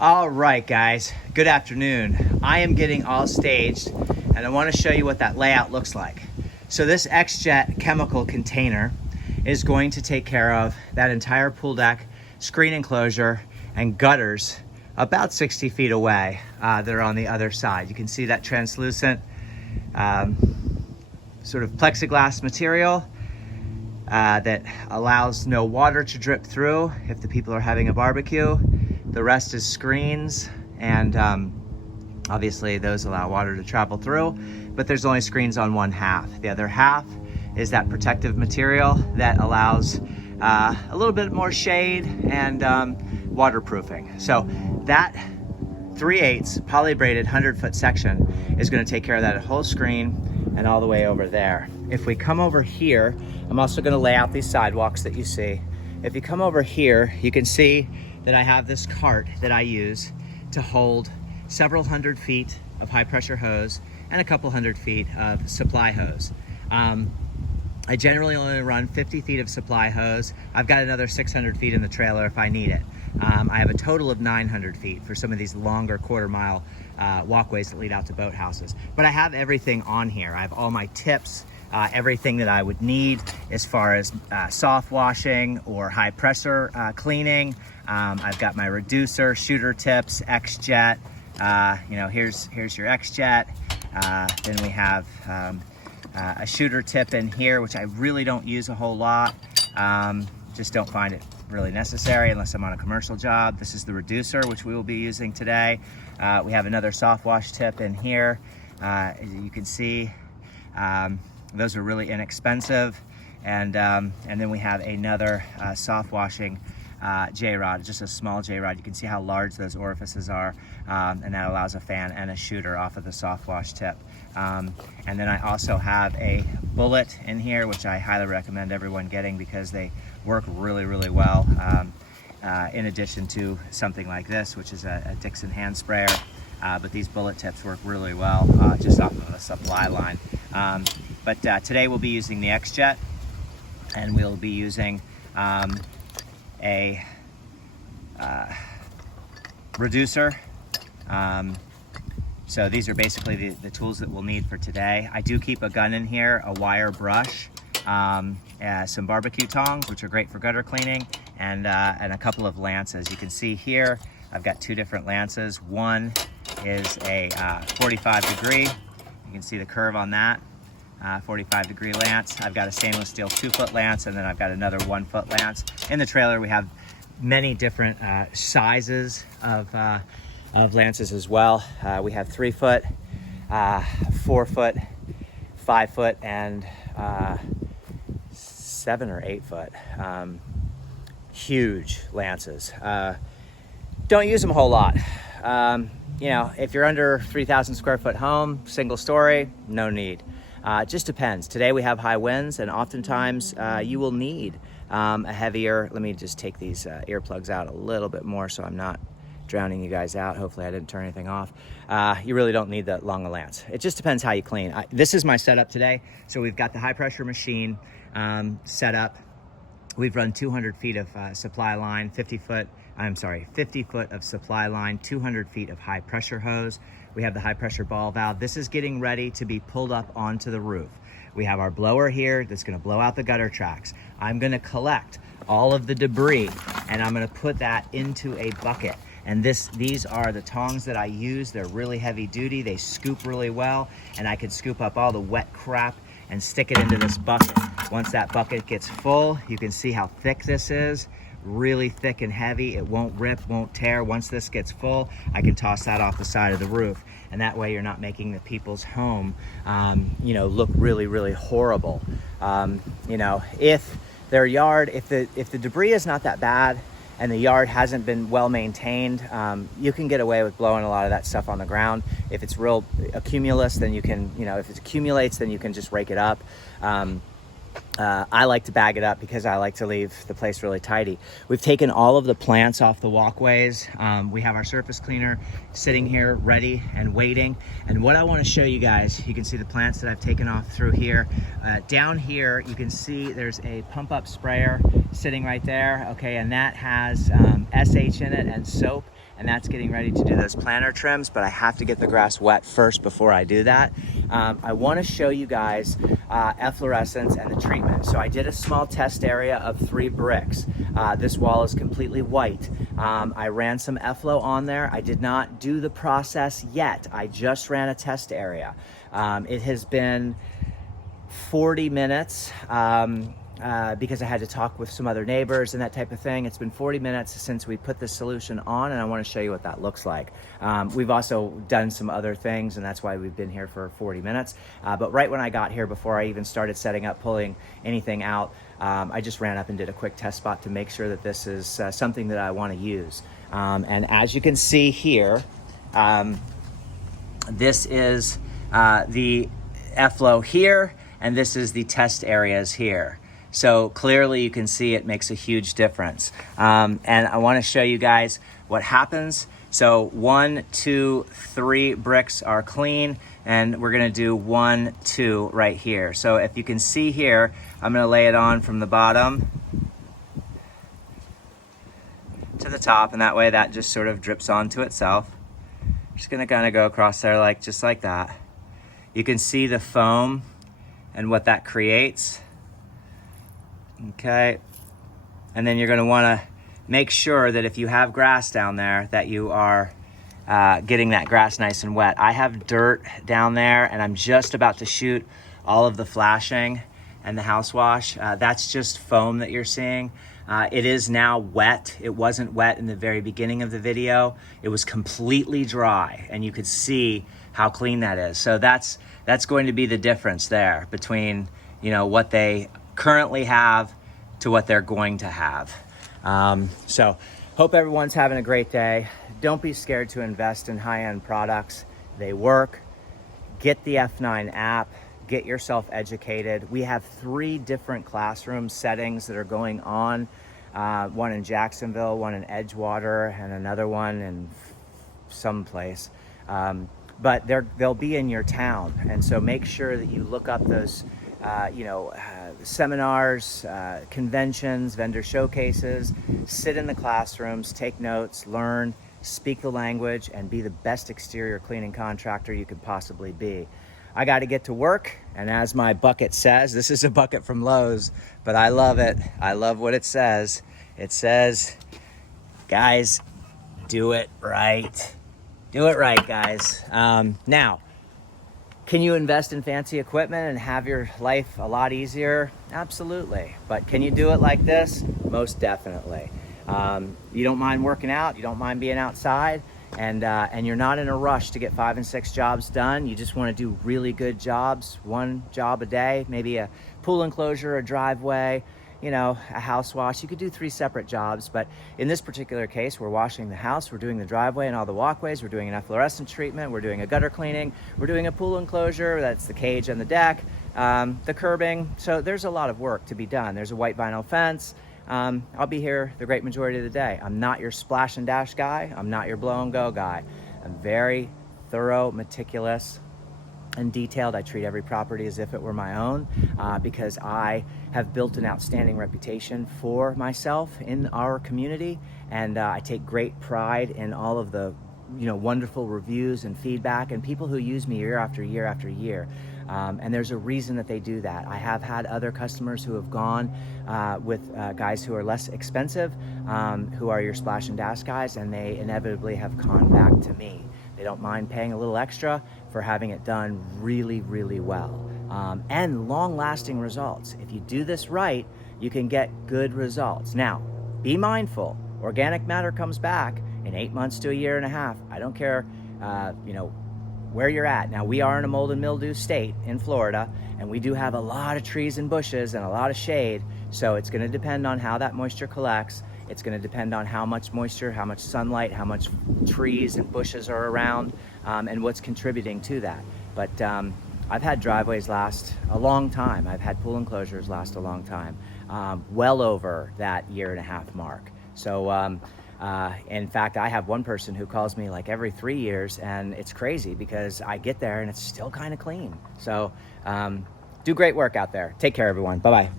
All right, guys, good afternoon. I am getting all staged and I want to show you what that layout looks like. So this X-Jet chemical container is going to take care of that entire pool deck, screen enclosure, and gutters about 60 feet away that are on the other side. You can see that translucent sort of plexiglass material that allows no water to drip through if the people are having a barbecue. The rest is screens, and obviously those allow water to travel through, but there's only screens on one half. The other half is that protective material that allows a little bit more shade and waterproofing. So that 3/8 polybraided 100-foot section is going to take care of that whole screen and all the way over there. If we come over here, I'm also going to lay out these sidewalks that you see. If you come over here, you can see that I have this cart that I use to hold several hundred feet of high pressure hose and a couple hundred feet of supply hose. I generally only run 50 feet of supply hose. I've got another 600 feet in the trailer if I need it. I have a total of 900 feet for some of these longer quarter-mile walkways that lead out to boathouses. But I have everything on here. I have all my tips, everything that I would need as far as soft washing or high pressure cleaning. I've got my reducer, shooter tips, X-Jet. Here's your X-Jet. Then we have a shooter tip in here, which I really don't use a whole lot. Just don't find it really necessary unless I'm on a commercial job. This is the reducer, which we will be using today. We have another soft wash tip in here. As you can see, those are really inexpensive. And then we have another soft washing J-rod, just a small J-rod. You can see how large those orifices are, and that allows a fan and a shooter off of the soft wash tip. And then I also have a bullet in here, which I highly recommend everyone getting because they work really, really well. In addition to something like this, which is a Dixon hand sprayer. But these bullet tips work really well just off of the supply line. But today we'll be using the X-Jet, and we'll be using a reducer. So these are basically the tools that we'll need for today. I do keep a gun in here, a wire brush, some barbecue tongs, which are great for gutter cleaning, and a couple of lances. You can see here, I've got two different lances. One is a 45 degree. You can see the curve on that. 45 degree lance. I've got a stainless steel 2-foot lance, and then I've got another 1-foot lance. In the trailer, we have many different sizes of lances as well. We have 3-foot, 4-foot, 5-foot, and 7 or 8-foot. Huge lances. Don't use them a whole lot. If you're under 3,000 square foot home, single story, no need. It just depends. Today we have high winds, and oftentimes you will need a heavier, let me just take these earplugs out a little bit more so I'm not drowning you guys out. Hopefully I didn't turn anything off. You really don't need that long a lance. It just depends how you clean. This is my setup today. So we've got the high pressure machine set up. We've run 200 feet of supply line, 50 foot of supply line, 200 feet of high pressure hose. We have the high pressure ball valve. This is getting ready to be pulled up onto the roof. We have our blower here that's gonna blow out the gutter tracks. I'm gonna collect all of the debris and I'm gonna put that into a bucket. And these are the tongs that I use. They're really heavy duty. They scoop really well, and I can scoop up all the wet crap and stick it into this bucket. Once that bucket gets full, you can see how thick this is. Really thick and heavy. It won't rip, won't tear. Once this gets full, I can toss that off the side of the roof. And that way you're not making the people's home, look really, really horrible. If their yard, if the debris is not that bad and the yard hasn't been well maintained, you can get away with blowing a lot of that stuff on the ground. If it's real accumulus, then you can, if it accumulates, then you can just rake it up. I like to bag it up because I like to leave the place really tidy. We've taken all of the plants off the walkways. We have our surface cleaner sitting here ready and waiting. And what I want to show you guys, you can see the plants that I've taken off through here. Down here, you can see there's a pump up sprayer sitting right there. Okay, and that has SH in it and soap. and that's getting ready to do those planter trims, but I have to get the grass wet first before I do that. I want to show you guys efflorescence and the treatment. So I did a small test area of 3 bricks. This wall is completely white. I ran some Efflo on there. I did not do the process yet. I just ran a test area. It has been 40 minutes because I had to talk with some other neighbors and that type of thing. It's been 40 minutes since we put the solution on, and I want to show you what that looks like. We've also done some other things, and that's why we've been here for 40 minutes. But right when I got here, before I even started setting up, pulling anything out, I just ran up and did a quick test spot to make sure that this is something that I want to use. And as you can see here, this is the Efflo here, and this is the test areas here. So clearly you can see it makes a huge difference. And I want to show you guys what happens. So 1, 2, 3 bricks are clean, and we're gonna do 1, 2 right here. So if you can see here, I'm gonna lay it on from the bottom to the top, and that way that just sort of drips onto itself. Just gonna kind of go across there just like that. You can see the foam and what that creates. Okay, and then you're going to want to make sure that if you have grass down there that you are getting that grass nice and wet. I have dirt down there, and I'm just about to shoot all of the flashing and the house wash. That's just foam that you're seeing. It is now wet. It wasn't wet in the very beginning of the video. It was completely dry, and you could see how clean that is. So that's going to be the difference there between, you know, what they currently have to what they're going to have. So hope everyone's having a great day. Don't be scared to invest in high-end products. They work. Get the F9 app. Get yourself educated. We have 3 different classroom settings that are going on. One in Jacksonville, one in Edgewater, and another one in someplace. But they'll be in your town. And so make sure that you look up those seminars, conventions, vendor showcases, sit in the classrooms, take notes, learn, speak the language, and be the best exterior cleaning contractor you could possibly be. I got to get to work, and as my bucket says, this is a bucket from Lowe's, but I love it. I love what it says. It says, guys, do it right. Do it right, guys. Now, can you invest in fancy equipment and have your life a lot easier? Absolutely. But can you do it like this? Most definitely. You don't mind working out, you don't mind being outside, and you're not in a rush to get 5 and 6 jobs done. You just want to do really good jobs, 1 job a day, maybe a pool enclosure, a driveway, you know, a house wash. You could do 3 separate jobs, but in this particular case, we're washing the house, we're doing the driveway and all the walkways, we're doing an efflorescence treatment, we're doing a gutter cleaning, we're doing a pool enclosure, that's the cage and the deck, the curbing. So there's a lot of work to be done. There's a white vinyl fence. I'll be here the great majority of the day. I'm not your splash and dash guy. I'm not your blow and go guy. I'm very thorough, meticulous, and detailed. I treat every property as if it were my own because I have built an outstanding reputation for myself in our community, and I take great pride in all of the wonderful reviews and feedback and people who use me year after year after year. And there's a reason that they do that. I have had other customers who have gone with guys who are less expensive, who are your splash and dash guys, and they inevitably have gone back to me. They don't mind paying a little extra for having it done really, really well. And long-lasting results. If you do this right, you can get good results. Now, be mindful. Organic matter comes back in 8 months to a year and a half. I don't care, where you're at. Now, we are in a mold and mildew state in Florida, and we do have a lot of trees and bushes and a lot of shade. So it's gonna depend on how that moisture collects. It's gonna depend on how much moisture, how much sunlight, how much trees and bushes are around, and what's contributing to that. But I've had driveways last a long time. I've had pool enclosures last a long time, well over that 1.5 year mark. So in fact, I have one person who calls me like every 3 years, and it's crazy because I get there and it's still kind of clean. So do great work out there. Take care, everyone. Bye-bye.